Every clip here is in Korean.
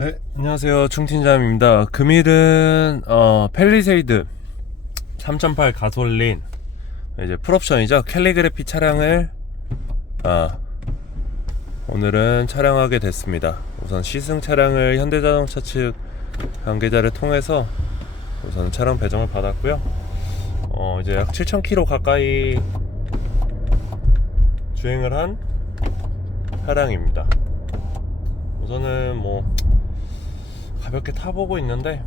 네, 안녕하세요. 충팀장입니다. 금일은 펠리세이드 3.8 가솔린 이제 풀옵션이죠. 캘리그래피 차량을 오늘은 촬영하게 됐습니다. 우선 시승 차량을 현대자동차 측 관계자를 통해서 우선 차량 배정을 받았고요. 이제 약 7,000km 가까이 주행을 한 차량입니다. 우선은 뭐 가볍게 타보고 있는데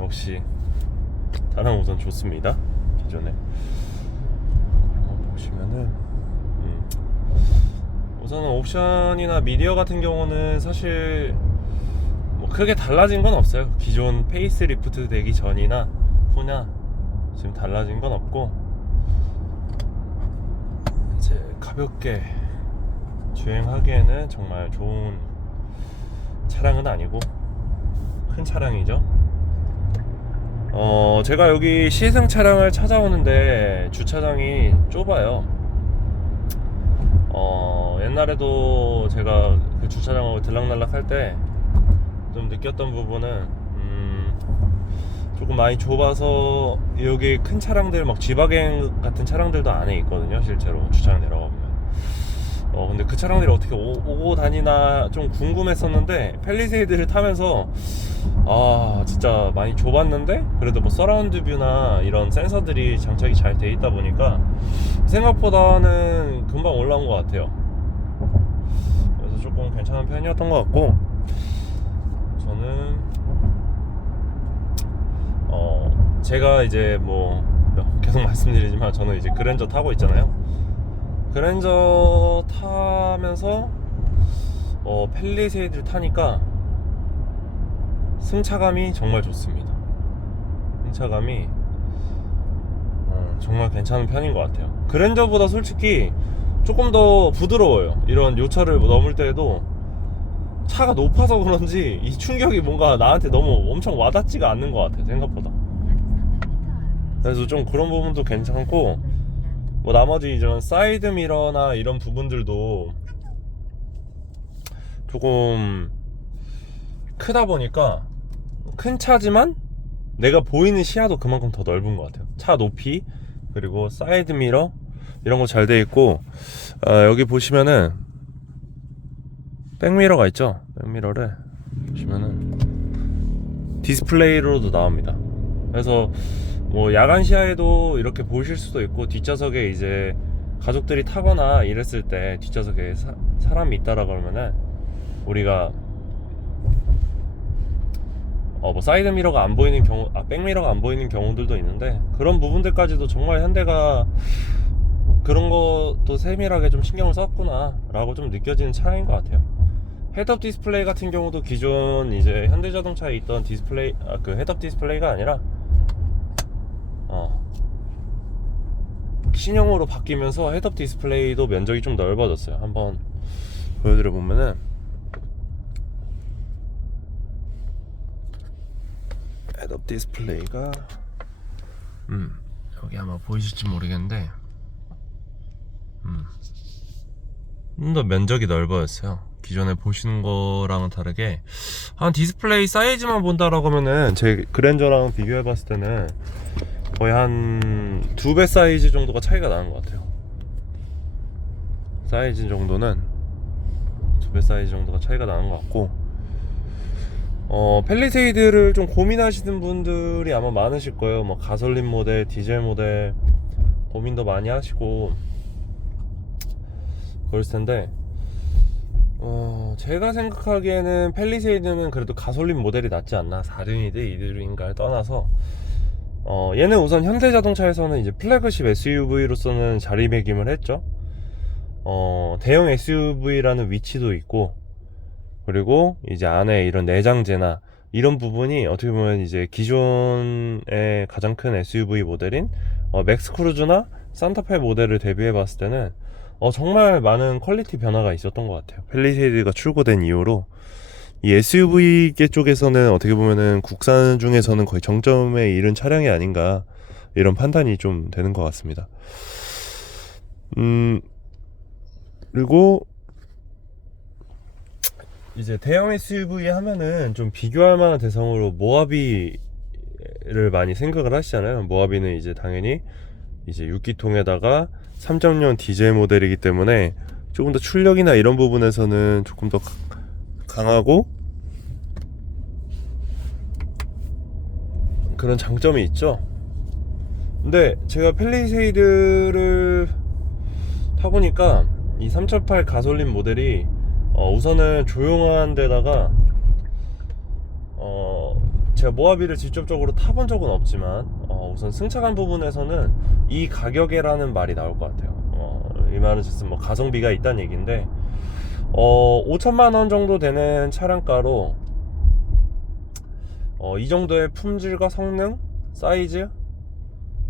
역시 차량 우선 좋습니다. 기존에 한번 보시면은 우선은 옵션이나 미디어 같은 경우는 사실 뭐 크게 달라진 건 없어요. 기존 페이스리프트 되기 전이나 후냐 지금 달라진 건 없고, 이제 가볍게 주행하기에는 정말 좋은 차량은 아니고 큰 차량이죠. 제가 여기 시승 차량을 찾아오는데 주차장이 좁아요. 옛날에도 제가 그 주차장을 들락날락 할 때 좀 느꼈던 부분은 조금 많이 좁아서 여기 큰 차량들 막 G바겐 같은 차량들도 안에 있거든요. 실제로 주차장 내려가 보면 근데 그 차량들이 어떻게 오고 다니나 좀 궁금했었는데, 펠리세이드를 타면서 진짜 많이 좁았는데 그래도 뭐 서라운드 뷰나 이런 센서들이 장착이 잘 돼 있다 보니까 생각보다는 금방 올라온 것 같아요. 그래서 조금 괜찮은 편이었던 것 같고, 저는 제가 이제 뭐 계속 말씀드리지만 저는 이제 그랜저 타고 있잖아요. 그랜저 타면서 펠리세이드를 타니까 승차감이 정말 좋습니다. 승차감이 정말 괜찮은 편인 것 같아요. 그랜저보다 솔직히 조금 더 부드러워요. 이런 요철을 넘을 때에도 차가 높아서 그런지 이 충격이 뭔가 나한테 너무 엄청 와닿지가 않는 것 같아요, 생각보다. 그래서 좀 그런 부분도 괜찮고, 뭐 나머지 이런 사이드 미러나 이런 부분들도 조금 크다 보니까 큰 차지만 내가 보이는 시야도 그만큼 더 넓은 것 같아요. 차 높이, 그리고 사이드 미러 이런 거 잘 돼 있고, 여기 보시면은 백미러가 있죠. 백미러를 보시면은 디스플레이로도 나옵니다. 그래서 뭐 야간 시야에도 이렇게 보실 수도 있고, 뒷좌석에 이제 가족들이 타거나 이랬을 때 뒷좌석에 사람이 있다라 그러면은 우리가 뭐 사이드 미러가 안 보이는 경우, 백미러가 안 보이는 경우들도 있는데, 그런 부분들까지도 정말 현대가 그런 것도 세밀하게 좀 신경을 썼구나 라고 좀 느껴지는 차량인 것 같아요. 헤드업 디스플레이 같은 경우도 기존 이제 현대자동차에 있던 디스플레이, 그 헤드업 디스플레이가 아니라 신형으로 바뀌면서 헤드업 디스플레이도 면적이 좀 넓어졌어요. 한번 보여드려 보면은 헤드업 디스플레이가 여기 아마 보이실지 모르겠는데 좀 더 면적이 넓어졌어요. 기존에 보시는 거랑은 다르게 한 디스플레이 사이즈만 본다라고 하면은 제 그랜저랑 비교해 봤을 때는 거의 한 2배 사이즈 정도가 차이가 나는 것 같아요. 사이즈 정도는 2배 사이즈 정도가 차이가 나는 것 같고, 펠리세이드를 좀 고민하시는 분들이 아마 많으실 거예요. 뭐 가솔린 모델, 디젤 모델 고민도 많이 하시고 그럴 텐데, 제가 생각하기에는 펠리세이드는 그래도 가솔린 모델이 낫지 않나. 4륜이든 2륜인가를 떠나서 얘는 우선 현대자동차에서는 이제 플래그십 SUV로서는 자리매김을 했죠. 대형 SUV라는 위치도 있고, 그리고 이제 안에 이런 내장재나 이런 부분이 어떻게 보면 이제 기존의 가장 큰 SUV 모델인 맥스 크루즈나 산타페 모델을 대비해 봤을 때는 정말 많은 퀄리티 변화가 있었던 것 같아요. 펠리세이드가 출고된 이후로 이 SUV계 쪽에서는 어떻게 보면은 국산 중에서는 거의 정점에 이른 차량이 아닌가, 이런 판단이 좀 되는 것 같습니다. 그리고 이제 대형 SUV 하면은 좀 비교할 만한 대상으로 모하비를 많이 생각을 하시잖아요. 모하비는 이제 당연히 이제 6기통에다가 3.0 디젤 모델이기 때문에 조금 더 출력이나 이런 부분에서는 조금 더 강하고 그런 장점이 있죠. 근데 제가 펠리세이드를 타보니까 이 3.8 가솔린 모델이 우선은 조용한 데다가 제가 모하비를 직접적으로 타본 적은 없지만 우선 승차감 부분에서는 이 가격에라는 말이 나올 것 같아요. 이 말은実뭐 가성비가 있다는 얘기인데 5천만원 정도 되는 차량가로 이 정도의 품질과 성능, 사이즈를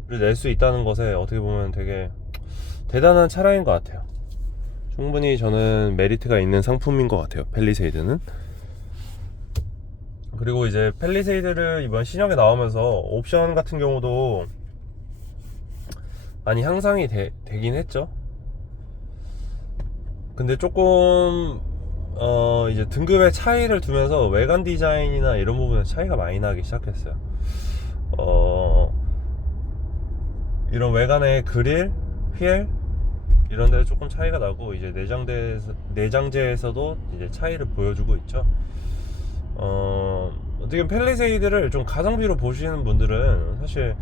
낼 수 있다는 것에 어떻게 보면 되게 대단한 차량인 것 같아요. 충분히 저는 메리트가 있는 상품인 것 같아요, 펠리세이드는. 그리고 이제 펠리세이드를 이번 신형에 나오면서 옵션 같은 경우도 많이 향상이 되긴 했죠. 근데 조금 이제 등급의 차이를 두면서 외관 디자인이나 이런 부분에 차이가 많이 나기 시작했어요. 이런 외관의 그릴, 휠 이런 데 조금 차이가 나고, 이제 내장재에서도 이제 차이를 보여주고 있죠. 어떻게 보면 펠리세이드를 좀 가성비로 보시는 분들은 사실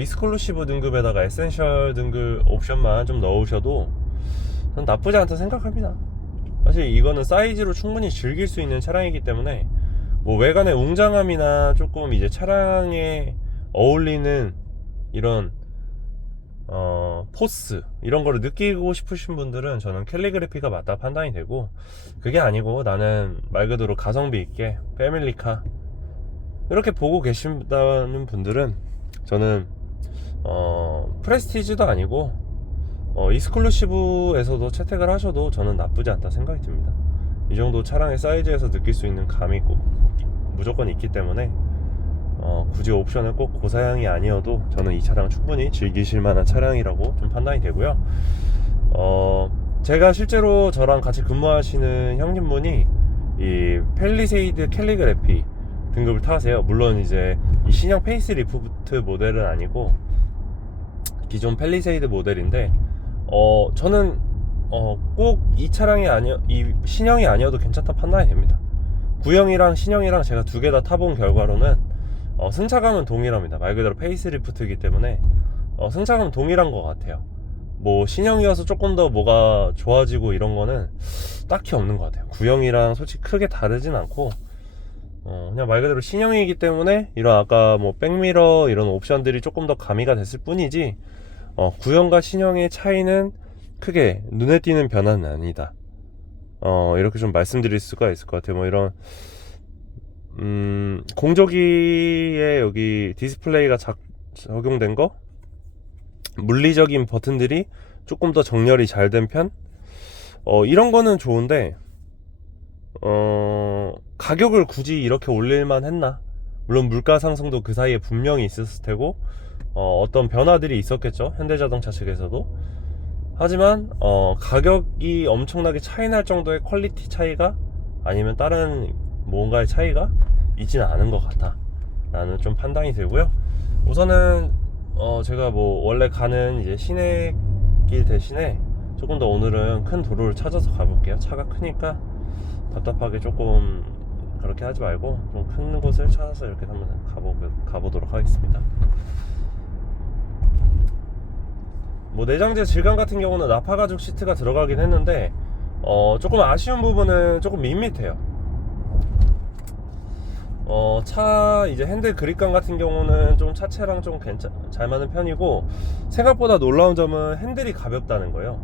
익스클루시브 등급에다가 에센셜 등급 옵션만 좀 넣으셔도 전 나쁘지 않다 생각합니다. 사실 이거는 사이즈로 충분히 즐길 수 있는 차량이기 때문에 뭐 외관의 웅장함이나 조금 이제 차량에 어울리는 이런 포스 이런 거를 느끼고 싶으신 분들은 저는 캘리그래피가 맞다 판단이 되고, 그게 아니고 나는 말 그대로 가성비 있게 패밀리카 이렇게 보고 계신다는 분들은 저는 프레스티지도 아니고 익스클루시브에서도 채택을 하셔도 저는 나쁘지 않다 생각이 듭니다. 이 정도 차량의 사이즈에서 느낄 수 있는 감이 꼭 무조건 있기 때문에 굳이 옵션은 꼭 고사양이 아니어도 저는 이 차량 충분히 즐기실 만한 차량이라고 좀 판단이 되고요. 제가 실제로 저랑 같이 근무하시는 형님분이 이 펠리세이드 캘리그래피 등급을 타세요. 물론 이제 이 신형 페이스리프트 모델은 아니고 기존 펠리세이드 모델인데 저는 꼭 이 차량이 이 신형이 아니어도 괜찮다 판단이 됩니다. 구형이랑 신형이랑 제가 두 개 다 타본 결과로는 승차감은 동일합니다. 말 그대로 페이스리프트이기 때문에 승차감은 동일한 것 같아요. 뭐 신형이어서 조금 더 뭐가 좋아지고 이런 거는 딱히 없는 것 같아요. 구형이랑 솔직히 크게 다르진 않고 그냥 말 그대로 신형이기 때문에 이런 아까 뭐 백미러 이런 옵션들이 조금 더 가미가 됐을 뿐이지 구형과 신형의 차이는 크게 눈에 띄는 변화는 아니다. 이렇게 좀 말씀드릴 수가 있을 것 같아요. 뭐 이런 공조기에 여기 디스플레이가 적용된 거, 물리적인 버튼들이 조금 더 정렬이 잘 된 편, 이런 거는 좋은데 가격을 굳이 이렇게 올릴만 했나? 물론 물가 상승도 그 사이에 분명히 있었을 테고 어떤 변화들이 있었겠죠, 현대자동차 측에서도. 하지만 가격이 엄청나게 차이 날 정도의 퀄리티 차이가 아니면 다른 뭔가의 차이가 있지는 않은 것 같다 라는 좀 판단이 들고요. 우선은 제가 뭐 원래 가는 이제 시내길 대신에 조금 더 오늘은 큰 도로를 찾아서 가볼게요. 차가 크니까 답답하게 조금 그렇게 하지 말고 좀 큰 곳을 찾아서 이렇게 한번 가보도록 하겠습니다. 뭐 내장재 질감 같은 경우는 나파 가죽 시트가 들어가긴 했는데 조금 아쉬운 부분은 조금 밋밋해요. 차 이제 핸들 그립감 같은 경우는 좀 차체랑 좀 잘 맞는 편이고, 생각보다 놀라운 점은 핸들이 가볍다는 거예요.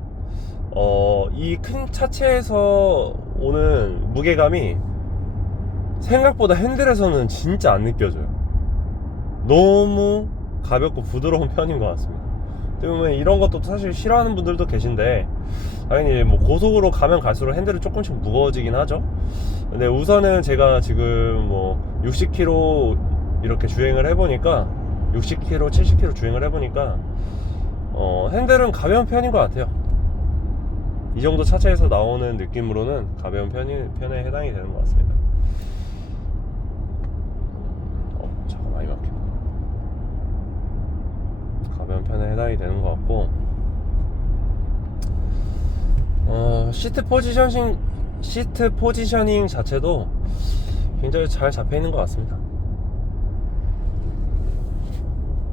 이 큰 차체에서 오는 무게감이 생각보다 핸들에서는 진짜 안 느껴져요. 너무 가볍고 부드러운 편인 것 같습니다. 때문에 이런 것도 사실 싫어하는 분들도 계신데, 당연히 뭐 고속으로 가면 갈수록 핸들이 조금씩 무거워지긴 하죠. 근데 우선은 제가 지금 뭐 60km 이렇게 주행을 해보니까 60km, 70km 주행을 해보니까 핸들은 가벼운 편인 것 같아요. 이 정도 차체에서 나오는 느낌으로는 가벼운 편에 해당이 되는 것 같습니다. 차가 많이 막힌다. 가벼운 편에 해당이 되는 것 같고, 시트 포지셔닝 자체도 굉장히 잘 잡혀 있는 것 같습니다.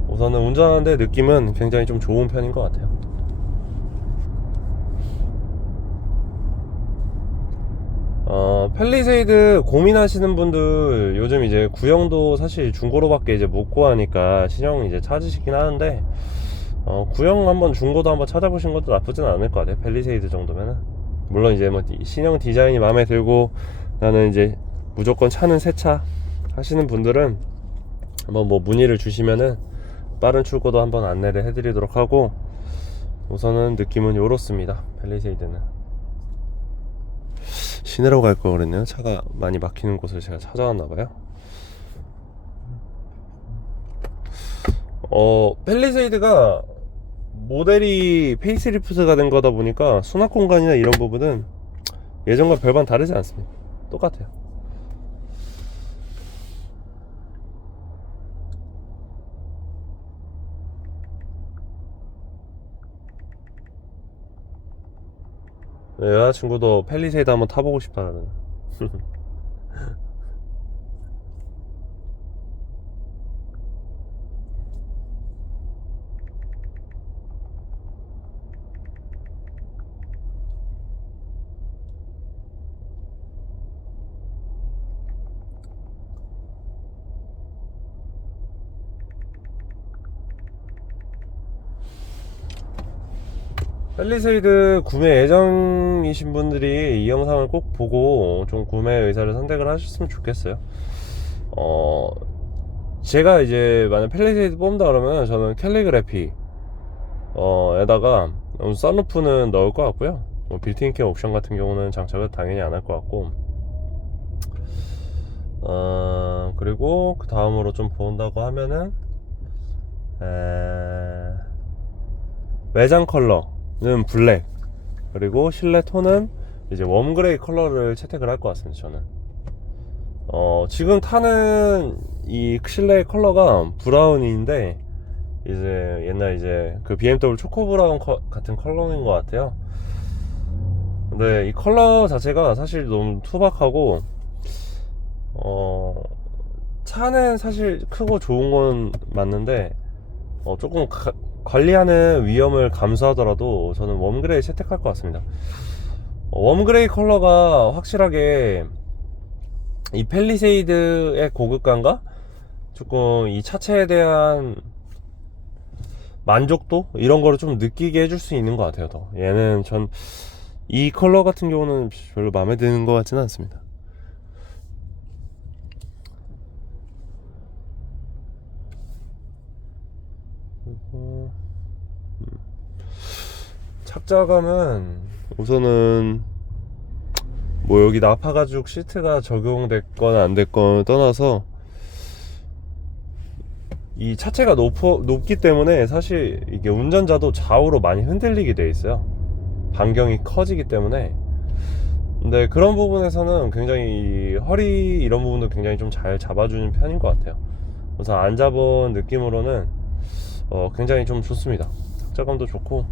우선은 운전하는데 느낌은 굉장히 좀 좋은 편인 것 같아요. 팰리세이드 고민하시는 분들, 요즘 이제 구형도 사실 중고로밖에 이제 못 구하니까 신형 이제 찾으시긴 하는데, 구형 한번 중고도 한번 찾아보신 것도 나쁘진 않을 것 같아요. 팰리세이드 정도면은. 물론 이제 뭐 신형 디자인이 마음에 들고 나는 이제 무조건 차는 새 차 하시는 분들은 한번 뭐 문의를 주시면은 빠른 출고도 한번 안내를 해드리도록 하고, 우선은 느낌은 요렇습니다. 팰리세이드는 시내로 갈 걸 그랬네요. 차가 많이 막히는 곳을 제가 찾아왔나봐요. 팰리세이드가 모델이 페이스리프트가 된 거다 보니까 수납 공간이나 이런 부분은 예전과 별반 다르지 않습니다. 똑같아요. 여자친구도 팰리세이드 한번 타보고 싶다는. 팰리세이드 구매 예정이신 분들이 이 영상을 꼭 보고 좀 구매 의사를 선택을 하셨으면 좋겠어요. 제가 이제 만약 팰리세이드 뽑는다 그러면 저는 캘리그래피 에다가 썬루프는 넣을 것 같고요. 뭐 빌트인캠 옵션 같은 경우는 장착을 당연히 안 할 것 같고, 그리고 그 다음으로 좀 본다고 하면은 외장 컬러는 블랙, 그리고 실내 톤은 이제 웜그레이 컬러를 채택을 할 것 같습니다. 저는 지금 타는 이 실내 컬러가 브라운인데, 이제 옛날 이제 그 BMW 초코 브라운 같은 컬러인 것 같아요. 근데 이 컬러 자체가 사실 너무 투박하고, 차는 사실 크고 좋은 건 맞는데, 조금 관리하는 위험을 감수하더라도 저는 웜그레이 채택할 것 같습니다. 웜그레이 컬러가 확실하게 이 팰리세이드의 고급감과 조금 이 차체에 대한 만족도 이런 거를 좀 느끼게 해줄 수 있는 것 같아요. 더 얘는 전 이 컬러 같은 경우는 별로 마음에 드는 것 같지는 않습니다. 그리고 착자감은 우선은 뭐 여기 나파 가죽 시트가 적용됐건 안 됐건 떠나서 이 차체가 높기 때문에 사실 이게 운전자도 좌우로 많이 흔들리게 돼 있어요. 반경이 커지기 때문에. 근데 그런 부분에서는 굉장히 허리 이런 부분도 굉장히 좀 잘 잡아주는 편인 것 같아요. 우선 안 잡은 느낌으로는 굉장히 좀 좋습니다. 착자감도 좋고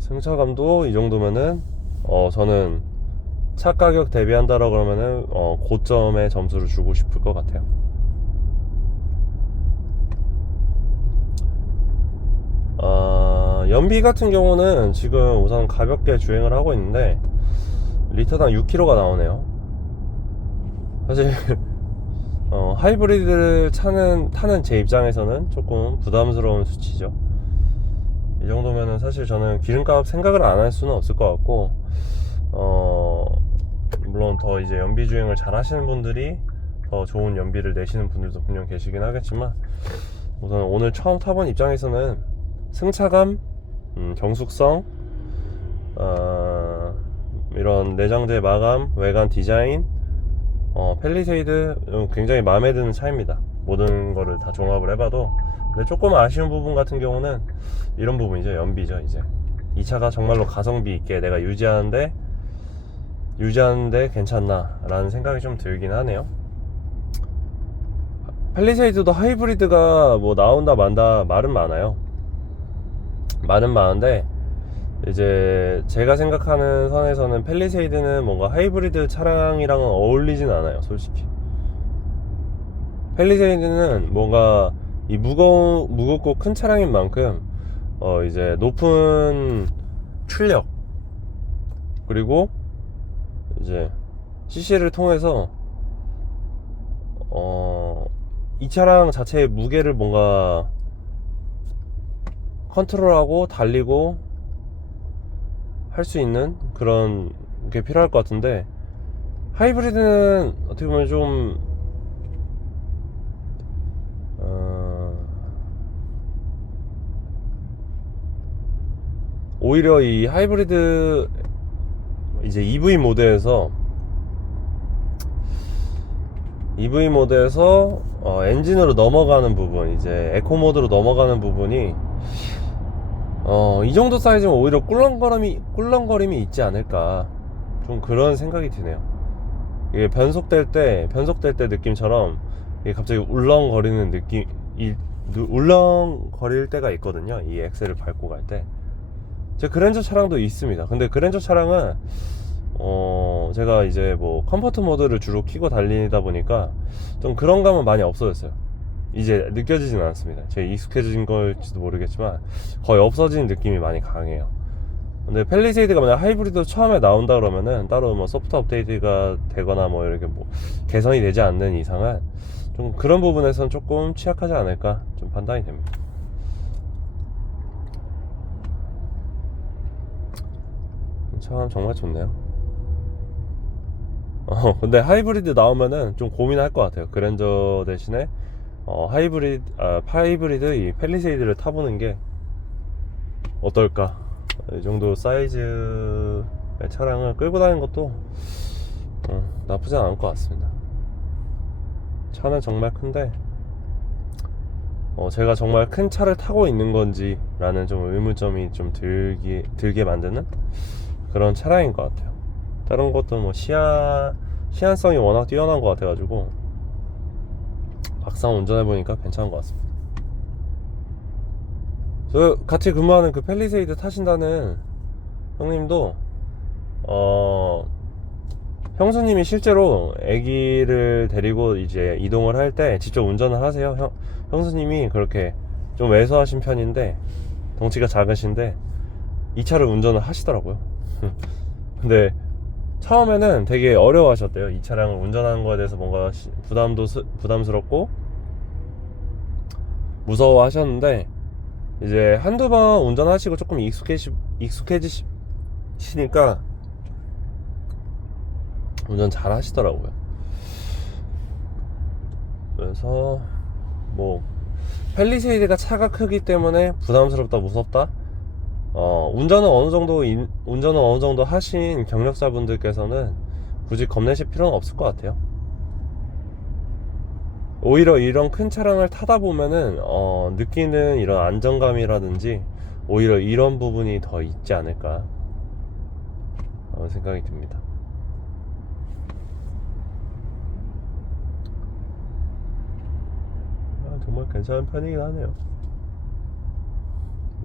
승차감도 이 정도면은 저는 차 가격 대비한다라 그러면은 고점의 점수를 주고 싶을 것 같아요. 연비 같은 경우는 지금 우선 가볍게 주행을 하고 있는데 리터당 6km가 나오네요. 사실 하이브리드를 타는 제 입장에서는 조금 부담스러운 수치죠. 이 정도면은 사실 저는 기름값 생각을 안 할 수는 없을 것 같고, 물론 더 이제 연비 주행을 잘 하시는 분들이 더 좋은 연비를 내시는 분들도 분명 계시긴 하겠지만, 우선 오늘 처음 타본 입장에서는 승차감, 경숙성, 이런 내장재 마감, 외관 디자인, 팰리세이드 굉장히 마음에 드는 차입니다. 모든 거를 다 종합을 해봐도. 근데 조금 아쉬운 부분 같은 경우는 이런 부분이죠. 연비죠. 이제 이 차가 정말로 가성비 있게 내가 유지하는데 괜찮나 라는 생각이 좀 들긴 하네요. 팰리세이드도 하이브리드가 뭐 나온다 만다 말은 많아요. 말은 많은데 이제 제가 생각하는 선에서는 팰리세이드는 뭔가 하이브리드 차량이랑은 어울리진 않아요, 솔직히. 팰리세이드는 뭔가 이 무겁고 큰 차량인 만큼 이제 높은 출력 그리고 이제 CC를 통해서 이 차량 자체의 무게를 뭔가 컨트롤하고 달리고 할 수 있는 그런 게 필요할 것 같은데, 하이브리드는 어떻게 보면 좀 오히려 이 하이브리드 이제 EV 모드에서 엔진으로 넘어가는 부분, 이제 에코 모드로 넘어가는 부분이 이 정도 사이즈면 오히려 꿀렁거림이 있지 않을까, 좀 그런 생각이 드네요. 이게 변속될 때 느낌처럼 이게 갑자기 울렁거릴 때가 있거든요, 이 엑셀을 밟고 갈 때. 제 그랜저 차량도 있습니다. 근데 그랜저 차량은 제가 이제 뭐 컴포트 모드를 주로 켜고 달리다 보니까 좀 그런 감은 많이 없어졌어요. 이제 느껴지진 않습니다. 제 익숙해진 걸지도 모르겠지만 거의 없어지는 느낌이 많이 강해요. 근데 팰리세이드가 만약 하이브리드 처음에 나온다 그러면은 따로 뭐 소프트 업데이트가 되거나 뭐 이렇게 뭐 개선이 되지 않는 이상은 좀 그런 부분에서는 조금 취약하지 않을까 좀 판단이 됩니다. 참 정말 좋네요. 근데 하이브리드 나오면은 좀 고민할 것 같아요. 그랜저 대신에 하이브리드 이 팰리세이드를 타보는 게 어떨까. 이 정도 사이즈의 차량을 끌고 다니는 것도 나쁘지 않을 것 같습니다. 차는 정말 큰데 제가 정말 큰 차를 타고 있는 건지 라는 좀 의문점이 좀 들게 만드는 그런 차량인 것 같아요. 다른 것도 뭐 시한성이 워낙 뛰어난 것 같아가지고 막상 운전해보니까 괜찮은 것 같습니다. 저 같이 근무하는 그 팰리세이드 타신다는 형님도 형수님이 실제로 아기를 데리고 이제 이동을 할 때 직접 운전을 하세요. 형수님이 그렇게 좀 왜소하신 편인데, 덩치가 작으신데 이 차를 운전을 하시더라고요. 근데 처음에는 되게 어려워하셨대요. 이 차량을 운전하는 거에 대해서 뭔가 부담스럽고 무서워하셨는데, 이제 한두 번 운전하시고 조금 익숙해지시니까 운전 잘 하시더라고요. 그래서 뭐 팰리세이드가 차가 크기 때문에 부담스럽다, 무섭다, 운전은 어느 정도 하신 경력자분들께서는 굳이 겁내실 필요는 없을 것 같아요. 오히려 이런 큰 차량을 타다 보면은 느끼는 이런 안정감이라든지 오히려 이런 부분이 더 있지 않을까 생각이 듭니다. 정말 괜찮은 편이긴 하네요.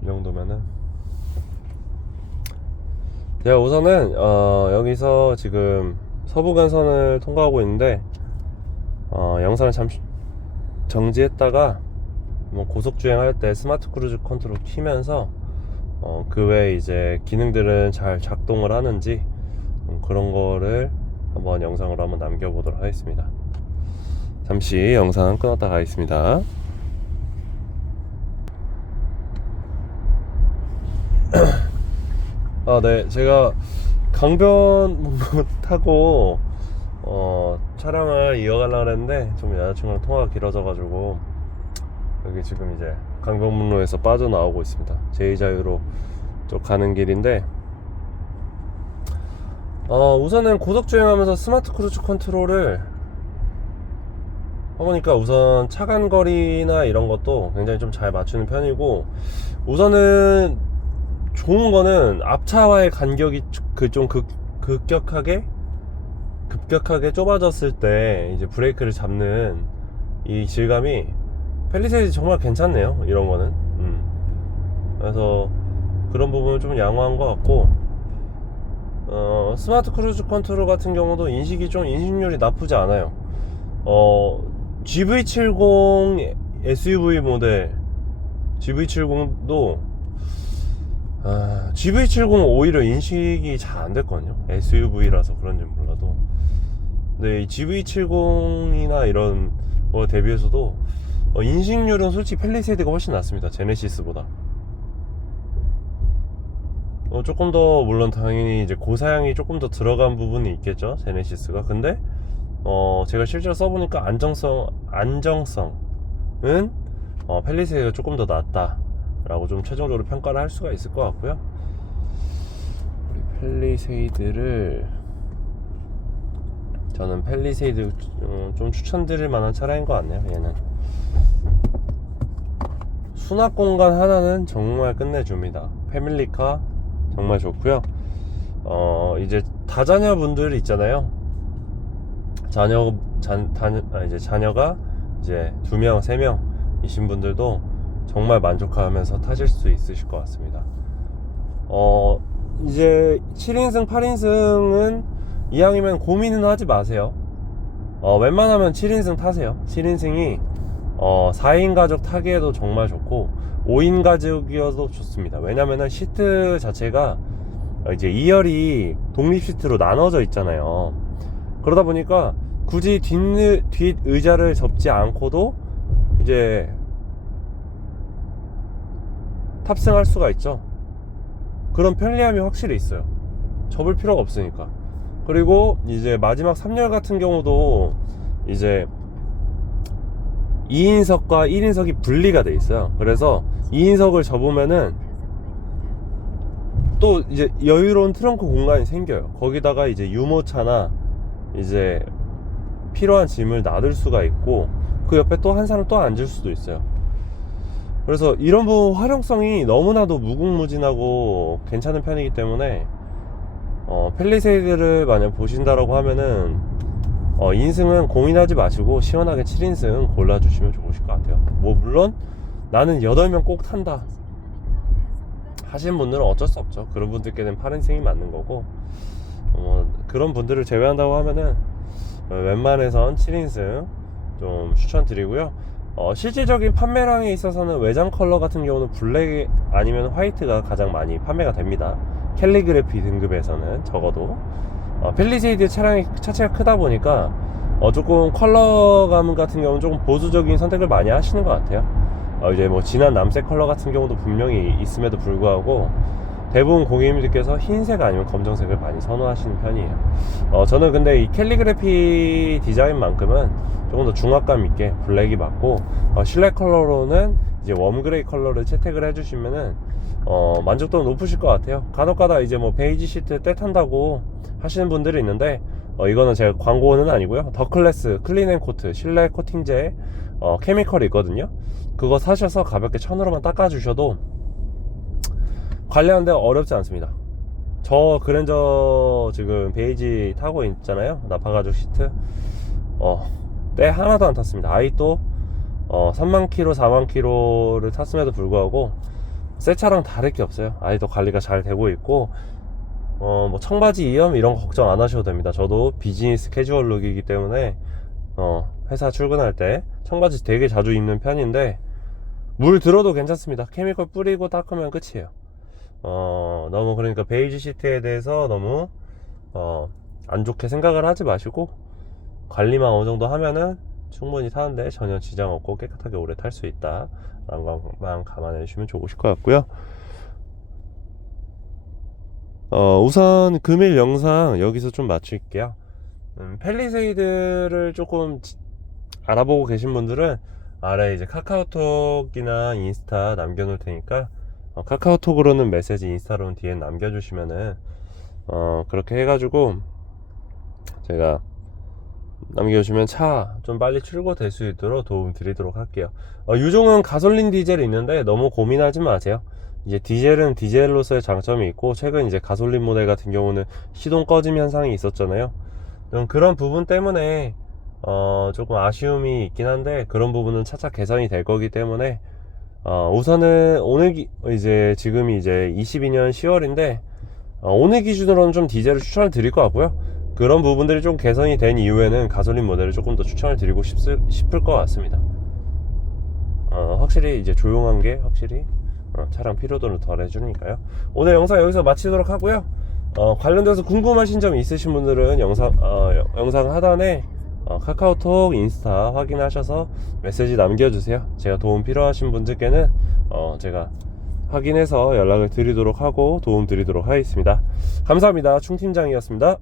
이 정도면은 제가 우선은 여기서 지금 서부간선을 통과하고 있는데 영상을 잠시 정지했다가 뭐 고속주행할 때 스마트 크루즈 컨트롤 키면서 그 외에 이제 기능들은 잘 작동을 하는지 그런 거를 한번 영상으로 한번 남겨보도록 하겠습니다. 잠시 영상 끊었다 가겠습니다. 네, 제가 강변 타고 촬영을 이어가려고 했는데 좀 여자친구랑 통화가 길어져가지고 여기 지금 이제 강변북로에서 빠져나오고 있습니다. 제2자유로 쪽 가는 길인데, 우선은 고속주행하면서 스마트 크루즈 컨트롤을 해보니까 우선 차간거리나 이런 것도 굉장히 좀 잘 맞추는 편이고, 우선은 좋은 거는 앞차와의 간격이 좀 급격하게 좁아졌을 때 이제 브레이크를 잡는 이 질감이 펠리세이드 정말 괜찮네요. 이런 거는. 그래서 그런 부분은 좀 양호한 것 같고, 스마트 크루즈 컨트롤 같은 경우도 인식률이 나쁘지 않아요. GV70 SUV 모델 GV70도 GV70 오히려 인식이 잘 안 됐거든요. SUV라서 그런지 몰라도. 근데 이 GV70이나 이런 거 대비해서도 인식률은 솔직히 펠리세이드가 훨씬 낫습니다. 제네시스보다. 조금 더 물론 당연히 이제 고사양이 조금 더 들어간 부분이 있겠죠, 제네시스가. 근데 제가 실제로 써보니까 안정성은 펠리세이드가 조금 더 낫다 라고 좀 최종적으로 평가를 할 수가 있을 것 같고요. 우리 저는 펠리세이드 좀 추천드릴 만한 차량인 것 같네요. 얘는 수납 공간 하나는 정말 끝내줍니다. 패밀리카 정말 좋고요. 이제 다자녀분들 있잖아요. 이제 자녀가 이제 2명, 3명이신 분들도 정말 만족하면서 타실 수 있으실 것 같습니다. 이제 7인승, 8인승은 이왕이면 고민은 하지 마세요. 웬만하면 7인승 타세요. 7인승이 4인 가족 타기에도 정말 좋고 5인 가족이어도 좋습니다. 왜냐면은 시트 자체가 이제 2열이 독립 시트로 나눠져 있잖아요. 그러다 보니까 굳이 뒷 의자를 접지 않고도 이제 탑승할 수가 있죠. 그런 편리함이 확실히 있어요. 접을 필요가 없으니까. 그리고 이제 마지막 3열 같은 경우도 이제 2인석과 1인석이 분리가 돼 있어요. 그래서 2인석을 접으면은 또 이제 여유로운 트렁크 공간이 생겨요. 거기다가 이제 유모차나 이제 필요한 짐을 놔둘 수가 있고, 그 옆에 또 한 사람 또 앉을 수도 있어요. 그래서 이런 부분 활용성이 너무나도 무궁무진하고 괜찮은 편이기 때문에 펠리세이드를 만약 보신다라고 하면은 인승은 고민하지 마시고 시원하게 7인승 골라주시면 좋으실 것 같아요. 뭐 물론 나는 8명 꼭 탄다 하시는 분들은 어쩔 수 없죠. 그런 분들께는 8인승이 맞는 거고, 그런 분들을 제외한다고 하면은 웬만해선 7인승 좀 추천드리고요. 실질적인 판매량에 있어서는 외장 컬러 같은 경우는 블랙 아니면 화이트가 가장 많이 판매가 됩니다. 캘리그래피 등급에서는 적어도. 펠리세이드 차량이 차체가 크다 보니까 조금 컬러감 같은 경우는 조금 보수적인 선택을 많이 하시는 것 같아요. 이제 뭐 진한 남색 컬러 같은 경우도 분명히 있음에도 불구하고 대부분 고객님들께서 흰색 아니면 검정색을 많이 선호하시는 편이에요. 저는 근데 이 캘리그래피 디자인만큼은 조금 더 중압감 있게 블랙이 맞고, 실내 컬러로는 이제 웜그레이 컬러를 채택을 해주시면은 만족도는 높으실 것 같아요. 간혹가다 이제 뭐 베이지 시트 때 탄다고 하시는 분들이 있는데, 이거는 제가 광고는 아니고요. 더클래스 클린앤코트 실내 코팅제 케미컬이 있거든요. 그거 사셔서 가볍게 천으로만 닦아주셔도 관리하는데 어렵지 않습니다. 저 그랜저 지금 베이지 타고 있잖아요. 나파가죽 시트. 때 하나도 안 탔습니다. 아직도 3만 킬로 4만 킬로를 탔음에도 불구하고 새 차랑 다를 게 없어요. 아직도 관리가 잘 되고 있고, 뭐 청바지 이염 이런 거 걱정 안 하셔도 됩니다. 저도 비즈니스 캐주얼 룩이기 때문에 회사 출근할 때 청바지 되게 자주 입는 편인데 물 들어도 괜찮습니다. 케미컬 뿌리고 닦으면 끝이에요. 너무 그러니까 베이지 시트에 대해서 너무 안 좋게 생각을 하지 마시고 관리만 어느 정도 하면은 충분히 타는데 전혀 지장 없고 깨끗하게 오래 탈 수 있다 라는 것만 감안해 주시면 좋으실 것 같고요. 우선 금일 영상 여기서 좀 마칠게요. 펠리세이드를 조금 알아보고 계신 분들은 아래 이제 카카오톡이나 인스타 남겨놓을 테니까 카카오톡으로는 메시지, 인스타로는 DM 남겨주시면은 그렇게 해가지고 제가 남겨주시면 차 좀 빨리 출고될 수 있도록 도움 드리도록 할게요. 유종은 가솔린 디젤이 있는데 너무 고민하지 마세요. 이제 디젤은 디젤로서의 장점이 있고, 최근 이제 가솔린 모델 같은 경우는 시동 꺼짐 현상이 있었잖아요. 그런 부분 때문에 조금 아쉬움이 있긴 한데, 그런 부분은 차차 개선이 될 거기 때문에 우선은 이제 지금이 이제 22년 10월인데 오늘 기준으로는 좀 디젤을 추천을 드릴 것 같고요. 그런 부분들이 좀 개선이 된 이후에는 가솔린 모델을 조금 더 추천을 드리고 싶을 것 같습니다. 확실히 이제 조용한 게 확실히 차량 피로도를 덜 해주니까요. 오늘 영상 여기서 마치도록 하고요. 관련돼서 궁금하신 점 있으신 분들은 영상 하단에 카카오톡, 인스타 확인하셔서 메시지 남겨주세요. 제가 도움 필요하신 분들께는 제가 확인해서 연락을 드리도록 하고 도움 드리도록 하겠습니다. 감사합니다. 충팀장이었습니다.